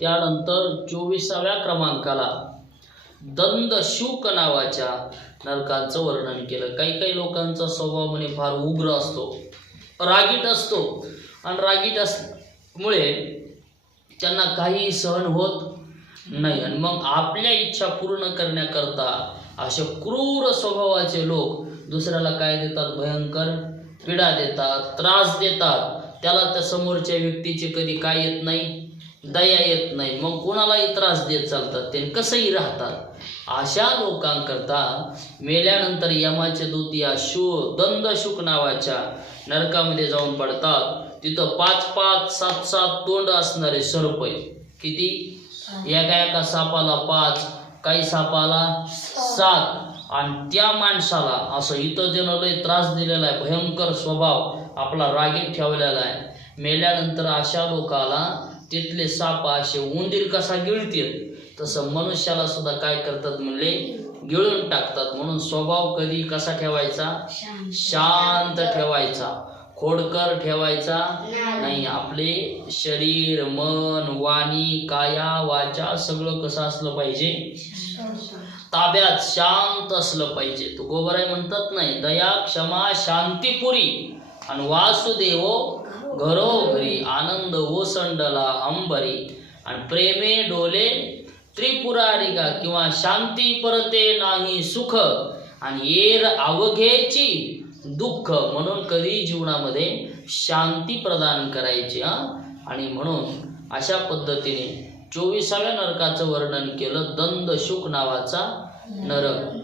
त्यानंतर 24व्या क्रमांकाला दंदशुक नावाच्या नरकाचं वर्णन केलं। काही काही लोकांचा स्वभाव म्हणे फार उग्र असतो, रागीट असतो, आणि रागीट असल्यामुळे त्यांना काही सहन होत नाही, आणि मग आपल्या इच्छा पूर्ण करण्याकरता असे क्रूर स्वभावाचे लोक दुसऱ्याला काय देतात, भयंकर पीडा देतात, त्रास देतात। त्याला त्या समोरच्या व्यक्तीचे कधी काय येत नाही, दया येत नाही, मग कोणालाही त्रास देत चालतात, ते कसंही राहतात। अशा लोकांकरता मेल्यानंतर यमाचे दूत या दंदशुक नावाच्या नरकामध्ये जाऊन पडतात। तिथं 5-5, 7-7 तोंड असणारे सर्प आहे। किती? एका सापाला 5, काही सापाला 7, आणि त्या माणसाला असं इथं ज्यानं लय त्रास दिलेला आहे, भयंकर स्वभाव आपला रागीत ठेवलेला आहे, मेल्यानंतर अशा लोकाला तिथले साप असे उंदीर कसा गिळतील तसं मनुष्याला सुद्धा काय करतात म्हणले, गिळून टाकतात। म्हणून स्वभाव कधी कसा ठेवायचा, शांत ठेवायचा, खोडकर ठेवायचा नाही। आपले शरीर, मन, वाणी, काया, वाचा सगळं कसं असलं पाहिजे, ताब्यात, शांत असलं पाहिजे। तो गोबराई म्हणतात नाही, दया क्षमा शांतीपुरी, आणि वासुदेव घरोघरी, आनंद ओसंडला अंबरी, आणि प्रेमे डोले त्रिपुरारिका, किंवा शांती परते नाही सुख, आणि येर अवघेची दुःख। म्हणून कधी जीवनामध्ये शांती प्रदान करायची। आणि म्हणून अशा पद्धतीने 24व्या नरकाचं वर्णन केलं, दंदशुक नावाचा नरक।